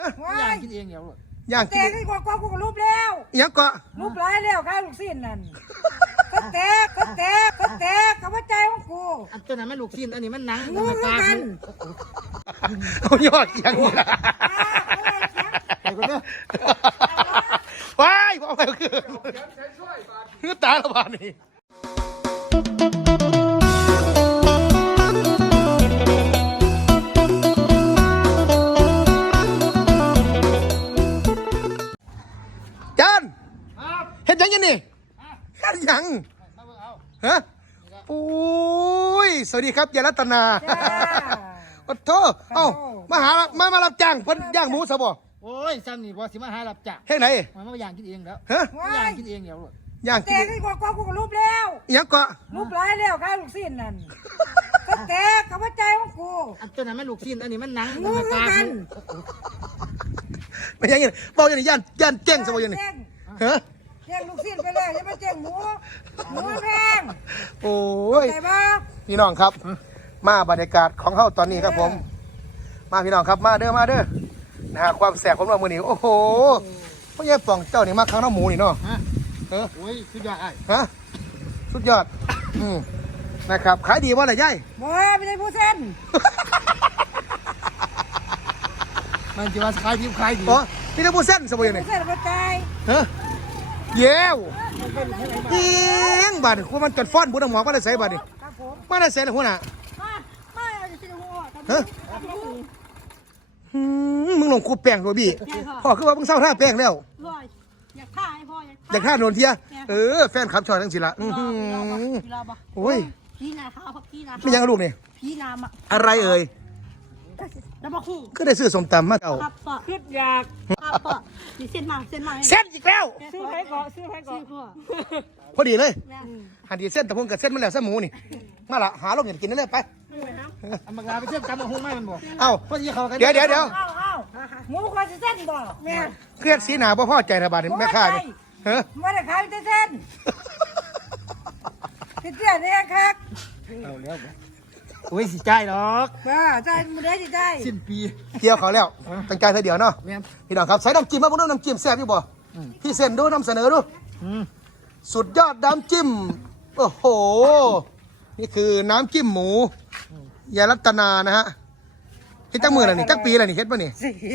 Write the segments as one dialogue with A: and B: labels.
A: ย่างกินเองเดี๋ยว
B: ย่างกิน
C: แต่ที่ก็กูรูปแล้ว
B: ยังก็
C: รูปหลายแล้วข้าลูกศิษย์นั่นก็แตกกับว่าใจของกู
A: อันตัวนั้นไม่ลูกชิ้นอันนี้มันหนัง
C: งูกัน
B: เอายอดยัง
A: ไปกันเด้อ
B: ว้ายบอกไปคือตาละบาดนี่จานเห็นยังนี่เห็นยังฮะโอ้ยสวัสดีครับยายรัตนาโอ้โธ่เอ้ามารับจ้างเพิ่นย่างหมูซะบ่
A: โอ้ยซ้ำนี่บ่สิมาหารับจ้าง
B: เฮ็ดไหน
A: มันมาย่างกินเองแล้ว
B: ฮะ
A: ย่างกินเองเดี๋ยว
B: ย่างกิน
C: แต่ที่กูรูปแล้ว
B: ยังก็
C: รูปหลายแล้วข้าลูกศิษย์นั่นก็แตกกับว่าใจของกู
A: อันตัวนั้นไม่ลูกชิ้นอันนี้มันหนัง
C: งูกัน
B: ไม่ใช่ยังบอกอย่างนี้ย่านแจ้งซะบ่อย่างนี้ฮะ
C: แจ้งลูกศิษย์ไปเลยอย่ามาแจ้งหมูแพง
B: โอ้ย
C: ใช่ปะ
B: พี่น้องครับมาบรรยากาศของเฮาตอนนี้ครับผมมาพี่น้องครับมาเด้อนะฮะความแสบของเรามื้อนี้โอ้โหพ่อใหญ่ป่องเจ้านี่มาครั้งน้ำหมูนี่เนาะ
A: โอ้ยสุดยอดไอ้
B: ฮะสุดยอดนะครับขายดีบ่ล่ะยาย
C: บ่ไม่ได้ผู้เส้น
A: มันจะมาขายดีขายดี
B: อ๋อพี่ได้ผู้เส้นสบายนี่
C: ผู้เส้นกระจาย
B: ฮะเย้วเอียงบาดคุณมันจดฟ้อนบุญหมอมาได้ใส่บาดนี่
C: ครับผม
B: มาได้ใส่หัวหน้า
C: มาจะเป็นหัว
B: ฮะมึงลงคูแป้งตัวบี้พ่อคือว่ามึงเศร้าท่าแป้งแล้ว
C: อยากท่าให้พ่อ
B: อยากท่าโดนเทียแฟนขับชอยทั้งสิละโอ้ย
C: พี่นาข้าวพี่นา
B: ไม่ยังลูกนี่
C: พี่นา
B: อะไรเอ่ย
C: แล้วมาคู่
B: ก็ได้ซื้อสมตำมาเอา
C: ครับป่ะขึ้นอยากครับป่ะมีเส้นมา
B: เส้นอีกแล้ว
C: ซื้อให้ก่อน
B: พอดีเลยหันดีเส้นแต่พุ่งกับเส้นมันแล้วเส้นหมูนี่มาละหาลงอย่างกินนั่นเลยไป
A: มากาไปเชื่อมกันมาหุ้มไม่มันบอก
B: เอ้า
A: พอดีเขากัน
B: เดี๋ยว
C: หมูควายเส้นบ่แม่
B: เครียดสีหนาพ่อใจระบาดแม่ข้านี่เฮ้ย
C: ไม่ได้ขายเส้นเตี้ยเนี่ยครับ
A: เอาแล้วโอ้ยสิใจหรอก
C: ใจมึงได้สิใจ
A: สิ้นปี
B: เกี่ยวเขาแล้วตั้งใจเธอเดียวเนาะพี่น้องครับใส่น้ำจิ้มมาพวกน้ำจิ้มแซ่บอยู่บ่พี่เส้นดูนำเสนอดูสุดยอดน้ำจิ้มโอ้โหนี่คือน้ำจิ้มหมูยายรัตนานะฮะเฮ็ดจักมืออะไรนี่จักปีอะไรนี่เฮ็ดป่ะนี่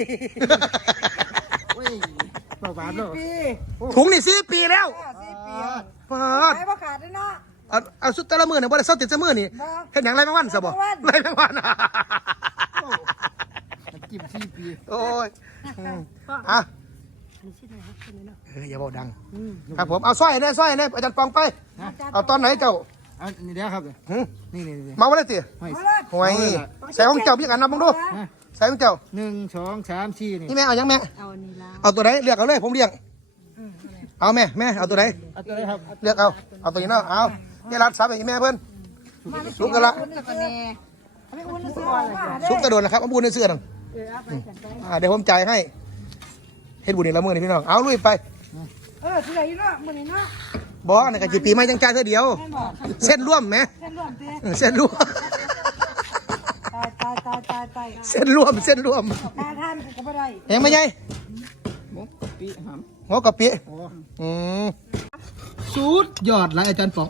B: ถุงนี่4 ปีแล้ว
C: ปาดขายบ่ขาดเลยเนาะ
B: เอาสุดแต่ละมือเนี่ยบ่ได้เศร้าติดแต่มือนี่เฮ็ดหยังไรแมงวันซะบ่ไรแมงวัน
A: จิ้ม4 ปี
B: โอ้ยอ่ะอย่าบอกดังครับผมเอาสร้อยเนี่ยอาจารย์ปองไปเอาตอนไหนเจ้า
A: นี่เดี๋ยวครับนี่
B: มาวันไหนตีหวยใส่ของเจ้าพี่กันนับมึงดูใส่ของเจ้า
A: 1 2 3 4
B: นี่แม่เอายังแม่
C: เอานี่ละ
B: เอาตัวไหนเลือกเอาเลยผมเลี้ยงเอาแม่เอาตัวไหน
A: เอาตัวไหนครับ
B: เลือกเอาตัวนี้เนาะเอาเนี่ยรัดซับอย่างแม่เพิ่นสุกกันละสุกกระโดดนะครับเอาบุญในเสื้อนั่นเดี๋ยวผมจ่ายให้เฮ็ดบุญในละมือนี่พี่น้องเอาลุยไป
C: ที่ไหนเนาะมื้อนี้เนาะ
B: บ่ในกะจิปีไม่จังจ่ายเท่าเดียวเส้นร่วมไหมเส้นร่วม
C: ตาย
B: เส้นร่วม
C: ท่านกูก็ไม่ได้
B: ยังไม่ใหญ่งอกะปิสุดยอดเลยอาจารย์ป๋อง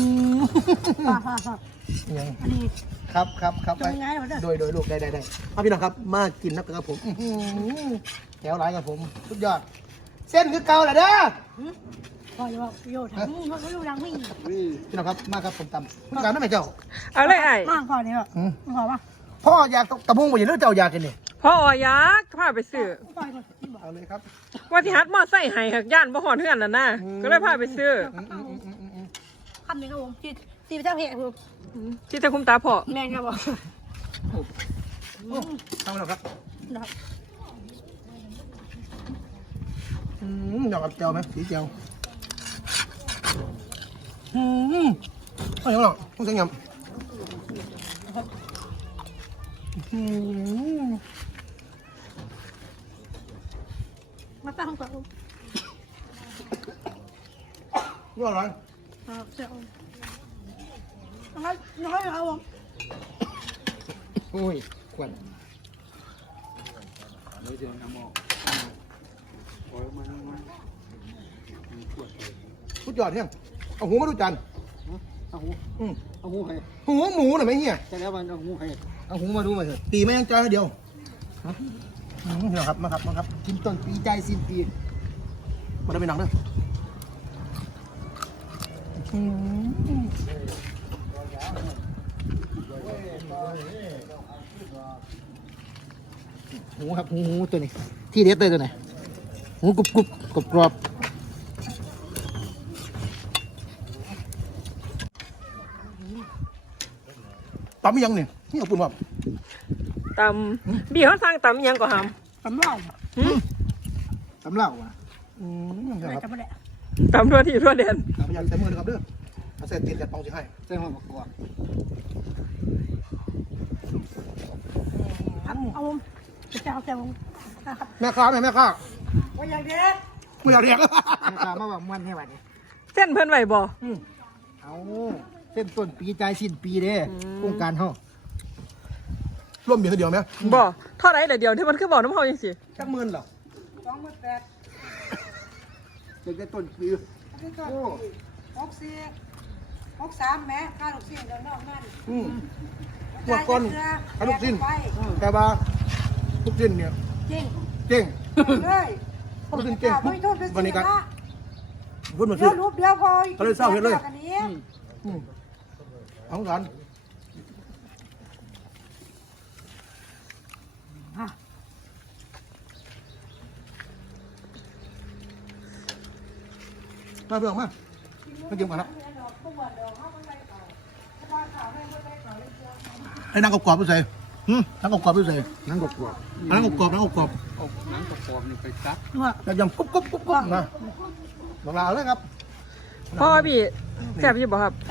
B: ครับไปโดยลูกได้เอาพี่น้องครับมากินนักกับผมแก้วหลายกับผมสุดยอดเส้นคือเก่าแหละเด้อ
C: พ่อจะบอกโยถังเขาลูกดังไม่
B: พี่น้องครับมาครับผมตำการนั่นไหมเจ้า
D: เอาเลยไอ้
C: มากพ่อเนี่ยพ่อป่ะ
B: พ่ออยากตะมุงไปอย่างนี้เจ้าอยากกินนี่
D: พ่ออยากพาไปซื้อ
B: เอาเลยครับ
D: ว่าที่ฮัทมอไซค์ให้หักย่านบ่หอนเฮือนน่ะนะก็เลยพาไปซื้อ
C: คำนี้ครับผมตีไปเจ้าเพจผม
D: ที่จะคุ้มตาพ่อ
C: แม่ครับผม
B: ทำแล้วครับอยากกับเจียวไหมสีเจียวไม่หรอกต้องใช้ยำ
C: มาตั้งก่อน
B: ว่าอะไร
C: เจ้าน้อยเอา
A: โอ้ยขวัญ
E: เราจะนำออกโอ้ยมันปวดเลย
B: สุดยอดเนี่ยเอาหูมาดูจาน
A: เอาหูเอาหูให้
B: หูหมูหน่อยไหมเฮีย
A: ใช่แล้วมันเอาหูให้เอาหูมาดูมาเถอะ
B: ตีไม่ยังจานเดียวพี่น้องครับมาครับ
A: กินต้นปีใจสิ้นปี
B: มาได้ไปหนังเด้อ
A: หูครับหูตัวนี้ที่เด็ดเลยตัวไหนหูกรุบกรอบ
B: ตำยังเนี่ยนี่เอาปุ่นว่า
D: ตำบีเขาสร้างตำอิหยังก็ห
C: ตำเหล้า
A: ตำเหล้าอ่ะ
B: ครับ
C: จำไม่ได้
D: ำตำทั่วที่ทั่วแดน
B: พยายามใส่มือนะครับเด้อเอาใส่ตีนจัดปองสิให้
A: ใส่หัวมะกอก
C: เอาจะเจ้าแต่ผม
B: แม่ค้าแม่ค้า
C: ว่าอย่างเด็ก
B: ไม่อยากเรียก
A: ไม่กล้ามาว่ามันให้บัดนี้
D: เส้นเพิ่นไหวบ่
A: เอาเส้นต้นปีใจสิ้นปีเด้โครงการเฮา
B: ร่วมเบียร์เดียวไหม
D: บ่เท่าไหร่เดี๋ยวที่มันคือบ่น้ำเฮาจังซี่
B: จักหมื่นเหรอ
C: 28,000
A: เด็กได้ต้นปี
C: นี่ก็64 63แม่ค่าลูกชิ้นเดี๋ยวนอกนั่น
B: หมดก้อนขนมสิ้นแต่ว่าทุกสิ้นเนี่ย
C: จริง
B: เจ๊ง
C: เลย
B: ขนมสิ้นเจ๊ง
C: ไม่โทษเป็น
B: วันนี้ก็
C: สิ
B: พูดมา
C: เดี๋
B: ซื้
C: ย
B: อ
C: วรูปเดียวพอ
B: ก็เลยเศร้าเห็นเลย
C: อันนี้
B: เอาของกัน มาเพื่อนมากินกันนะไอ้นางกรอบๆไปใส่นางกรอบๆไปใส่
A: นั่งกรอบ
B: นางกรอบๆนางกรอบ
E: เอาหนังกระปอมนี่ไปซัก
B: ๆแต่ยำกุ๊บนะบอกลาเลยครับ
D: พ่อพี่แซ่บอยู่บ่ครับ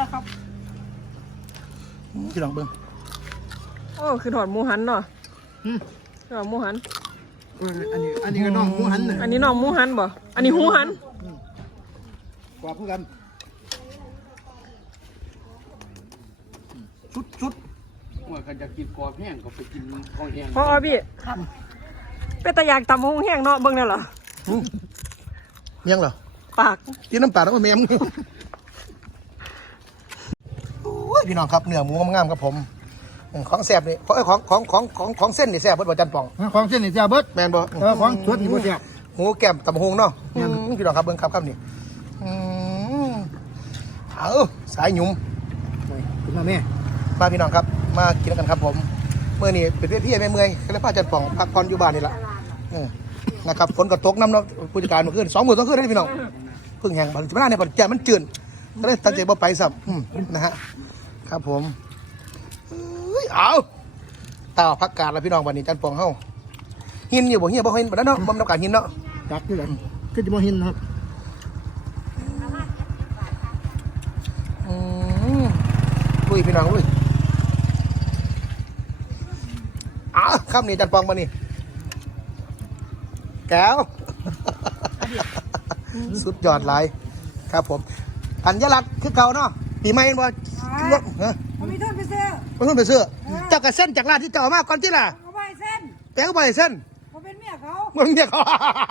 B: ที่หลังเบิ้ง
D: โอ้คือถอดหมูหันเนาะถอดหมูหัน
A: อันนี้ก็น้องหมูหันน่ะ
D: อันนี้น้องหมูหันบ่อันนี้หูหัน
A: กรอบเพื่อกัน
B: ชุด
E: ว่ากันจะกินกรอบแห้งก็ไปกินข้าวแห้ง
D: พ่อพี่เป็นตาอยากตำหงแห้งเนาะเบิ่งได้เหรอ
B: เมียงเหรอ
D: ปาก
B: กินน้ำปลาแล้วก็เมียงโอ้ยพี่น้องครับเนื้อหมูงามๆครับผมของแซ่บนี่ของเส้นนี่แซ่บเบิดบ่จันป่อง
A: ของเส้นนี่จะเบิด
B: แมนบ่
A: ของสดนี่บ่แซ่บ
B: หมูแก้มตำหงเนาะพี่น้องครับเบิ่งครับนี่เอาสายหยุ่ม
A: ขึ้นมาแม่
B: มาพี่น้องครับมากินกันครับผมเมื่อนี้เป็นเรื่องที่ไม่เมื่อยก็เลยพาจันป่องพักผ่อนอยู่บ้านนี่แหละนะครับฝนก็ตกน้ำเนาะผู้จัดการเมื่อคืน2 มื้อ2 คืนนี่พี่น้องเพิ่งแห้งบัดนี้ในปัจจัยมันจืดก็เลยตั้งใจบ่ไปซ้ำนะฮะครับผมเอาต่อพักการแล้วพี่น้องวันนี้จันป่องเฮาหินอยู่บ่เฮียบ่เห็นบ่นั้นเนาะบ่น้ำการหินเนาะ
A: จักอยู่กันคือจะบ่เห็นครับ
B: ลุยพี่น้องลุยคำนี้จันปองมานี่แก้ว สุดยอดหลายครับผมอัญลักษณ์คือเก่าเนาะปีใหม่บ่รถฮะ
C: ผมมีโทษไปซื้อ
B: ไม่ต้องไปซื้อเจ้ากระเส้นจากร้านที่เจ้ามาก่อนที่ล่ะ
C: เขาไปเส้น
B: แก้วไปเส้น
C: ผมเป็นเมียเขา
B: มึงเนี่ยเขา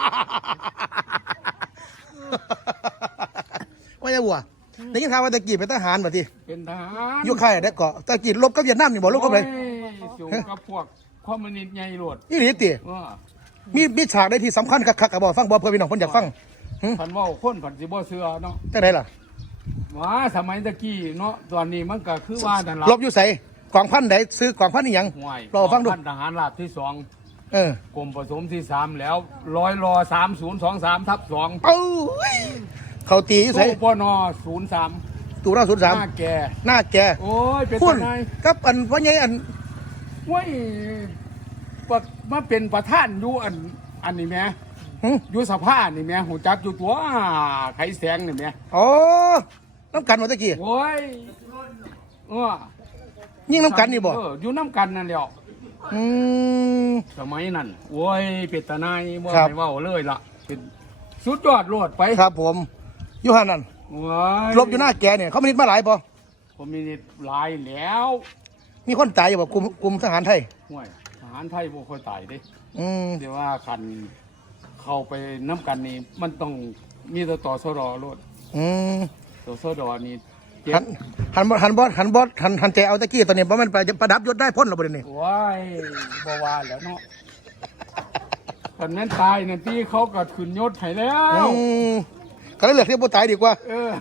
B: ว่าจะบัวได้ยินข่าวว่าตะกี้เป็นทหารบ่ที
E: เป็นทหาร
B: อยู่ค่ายได้เกาะตะกี้ลบกับเวียดนามนี่บ่ลบกับเลย
E: สูงกับพวกคอมมิวนิสต์ใหญ่หลวด
B: นี่หลีติ
E: ว่า
B: มีฉากได้ที่สำคัญคักๆกับบอกฟังบอกเพื่อพี่น้องคนอยากฟัง
E: พันว่าคนผันสิบ่เสือเนาะ
B: จังไดล่ะ
E: ว่าสมัยตะกี้เนาะตอนนี้มันก็คือว่านั่นล่ะ
B: ลบอยู่ใส่กองพันใดซื้อกองพันนี่ยัง
E: ห่วย
B: รอฟังดู
E: พันทหารราบที่สอง
B: เออก
E: รมผสมที่3แล้วรอ3023/2
B: เอ้ยเขาตีอยู่ใส่
E: ตู้ปน03
B: ตู่เรา03
E: หน้าแก
B: หน้าแก
E: โอ้ยเป็น
B: พุ่น
E: ทนาย
B: กับอันว่าไงอัน
E: ว้ยมาเป็นประธานอยู่อันนี้แหม่
B: หึ
E: อยู่สภานี่แหม่หูจักอยู่ตัวไขแสงนี่แหม่
B: อ๋อน้ำกันมาตะกี้
E: โอ้ยเออ
B: ยิ่งน้ำกันนี่บ่
E: อยู่น้ำกันนั่นแหละ
B: อืม
E: สมัยนั้นโอ้ยเป็นตาหนายบ่
B: ครับ
E: ให้เว้าเลยล่ะเป็นสุดยอดโลดไป
B: ครับผมอยู่หันนั่น
E: โอ้ย
B: ลบอยู่หน้าแกเนี่ยเขาไม่นิดมาหลายป่
E: ผมมีนิดหลายแล้ว
B: มีคนตายอยู่บ่กลุ่มทหารไทย
E: ห่วยทหารไทยบ่ค่อยตายเด้
B: อืม
E: แต่ว่าคันเข้าไปน้ำกันนี่มันต้องมีแต่ต่อสรอรถ
B: อืม
E: ต่อสรอนี่เจ็
B: หั
E: บ
B: นหันใจเอาตะกี้ตอนนี้เพราะมันประดับยศได้พ้นหรอบ่เดี๋ยวนี้
E: ว้ายบ่ว่าแล้วเนาะคันแม่นตายนั่นที่เขาก็ขึ้นยศให้แล้ว
B: อืมก็เลยเลือกที่บ่ตายดีกว่า
E: เออ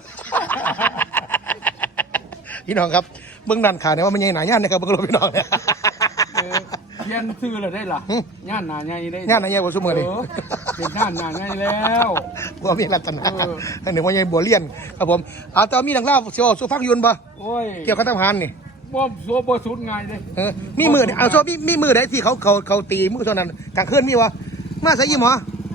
B: พี่น้องครับเบื้องด้านขาเนี่ยว่ามันยังหนาย่านนะครับเบื้องลงพี่น้องเนี่ย
E: เออเพียนซื้อแล้วได้ล่ะ
B: หึ
E: ย่านหนาใหญ่ได้
B: ย่านหนาใหญ่กว่าซุมื้อนี่
E: เป็นย่านหนาใหญ่แล้ว
B: บัวมีรัตนา
E: เออ
B: หนึ่งว่ายังบัวเลี้ยนครับผมเอาแต่มีหนังเล่าเสียวสุฟังยุนบ่
E: โอ้ย
B: เกี่ยวกับทหารนี่
E: บ่สัวบ่สุดง่ายเด้
B: มีมือเอาโซ่มีมือไหนที่เขาตีมือเท่านั้นกลางคืนมีวะมาใส่ยี่หมอ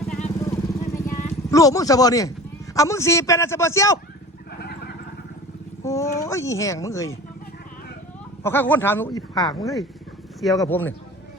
B: ลูกมึงสะบอนี่เอามึงสี่เป็นอะไรสะบอเสียวโอ้ยอีแห้งมึงเอ้ยพอข้าคนถามอีผากมึงเอ้ยเสียวกับผมเนี่ย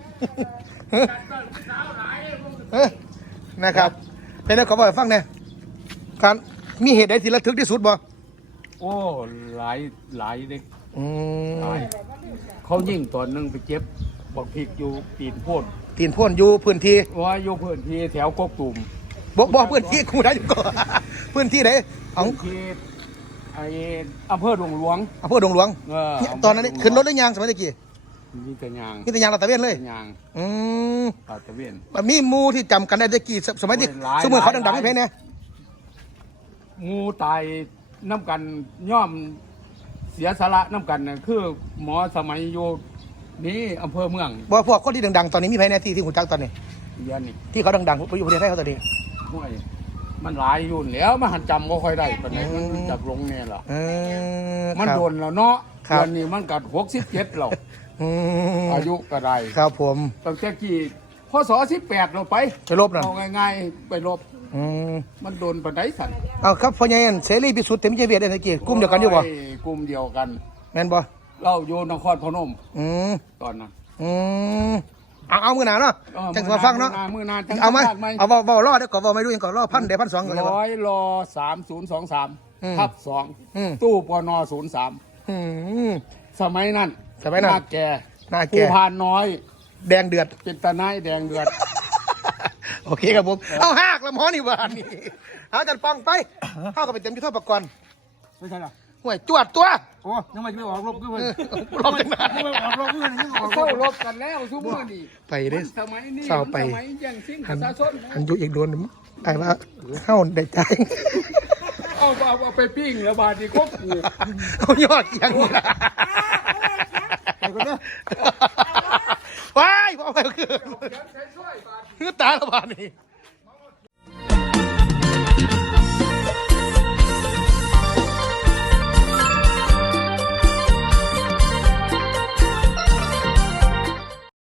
B: นะครับเป็นแล้วขอบอกให้ฟังเนี่ยการมีเหตุใดที่ระทึกที่สุดบ่
E: โอ้หลายเด้
B: อืม
E: หลายเขายิ่งตอนหนึงไปเจ็บบักพริกอยู่ตีนโพด
B: ตีนพ่นอยู่พื้นที่
E: ว่าอยู่พื้นที่แถวกกตุ่ม
B: บอกพื้นที่กูได้อยู่ก่อน พื้นที่ไหนของ
E: พื้นที่ไอ้อำเภอหลวงหลวง
B: อำเภอดงหลวง เนี่ยตอนนั้นขึ้นรถได้ยางสมัยตะกี้
E: มีแต่ยาง
B: นี่แต่ยางลาดตระเวนเลย
E: ยาง
B: อืม
E: ตาตะเวน
B: มันมีหมูที่จำกันได้ตะกี้สมัยที่
E: โอ้ยหลาย
B: สมัยเขา
E: หลาย
B: ดังๆไม่เพ้นเนี่ย
E: งูตายน้ำกันย่อมเสียสาระน้ำกันน่ะคือหมอสมัยอยู่นี้อำเภอเมือง
B: บอกพวกคนที่ดังๆตอนนี้มีเพ้นเนี่ยที่หูจักตอนนี้
E: เยันนี่
B: ที่เขาดังๆไปอยู่ประเทศไทยเขาตอนนี้
E: ห้วยมันหลายอยู่แล้วมันหันจำก็ค่อยได้ปานไหนมันจับลงเนี่ยล่ะ มัน
B: ครับ
E: โดนแล้วเนาะ
B: ครับ
E: เดือนนี้มันกัด67แล้ว
B: อืม
E: อายุก็ได้
B: ครับผม
E: ตั้งแต่กี่พศ18เราไป
B: ไปลบนั่น
E: เอาง่ายๆไปลบ
B: อืม
E: มันโดนปานใดสั่น
B: เอาครับพ่อใหญ่เสรีพิสุทธิ์เต็มใจเวียดได้ตะกี้กลุ่มเดียวกันอยู่บ่
E: โกลุ่มเดียวกัน
B: แม่นบ่
E: เราอยู่นครพนม
B: อืม
E: ตอนนั้น
B: อืมเอามือหนาเนาะจังสิมาฟังเนาะ
E: มือหนาจัง
B: เอาไหม
E: จังไหม
B: เอาเบารอดเดี๋ยวก่อนเบาไม่รู้ยังก่อนรอ1,000เดี๋ยว1,200ก่อนเลย
E: ร้
B: วะ
E: อยรอ3023
B: อืม
E: ทับ
B: อืม
E: 2ตู้ปน03
B: อืม
E: สมัยนั้น
B: สมัยนั้น
E: หน้าแก่
B: หน้าแก่
E: ผู้พานน้อย
B: แดงเดือด
E: เป็นตะไนายแดงเดือด
B: โอเคครับผม เอาหากละหมอนี่บ้านนี่เอาจัดปังไปเข้ากับไปเต็มยุทธปกรณ์
E: ไม่ใช่หรอ
B: ห่วยจวดตัว
E: โอ้ยังไม่ออกรบด้วย
B: รอบจังไหน
E: ยังไม่ออกรบด้วยยังออกเข้ารบกันแล้วทุกมื้อนี่
B: ไปเด้อ
E: สมัยนี้
B: เศร้าไป
E: สมัยแย่งชิงป
B: หัน
E: ระชาชนนะ
B: หันอยู่อีกโดนไอ้ว่าเข้าได้ใจ
E: เอาไปปิ้งแล้วบาดนี้ครบกู
B: เอายอดยังนี่ล่ะ
E: ไปก่อนเด้อ
B: ว้ายบอกไปคือตาละบาดนี่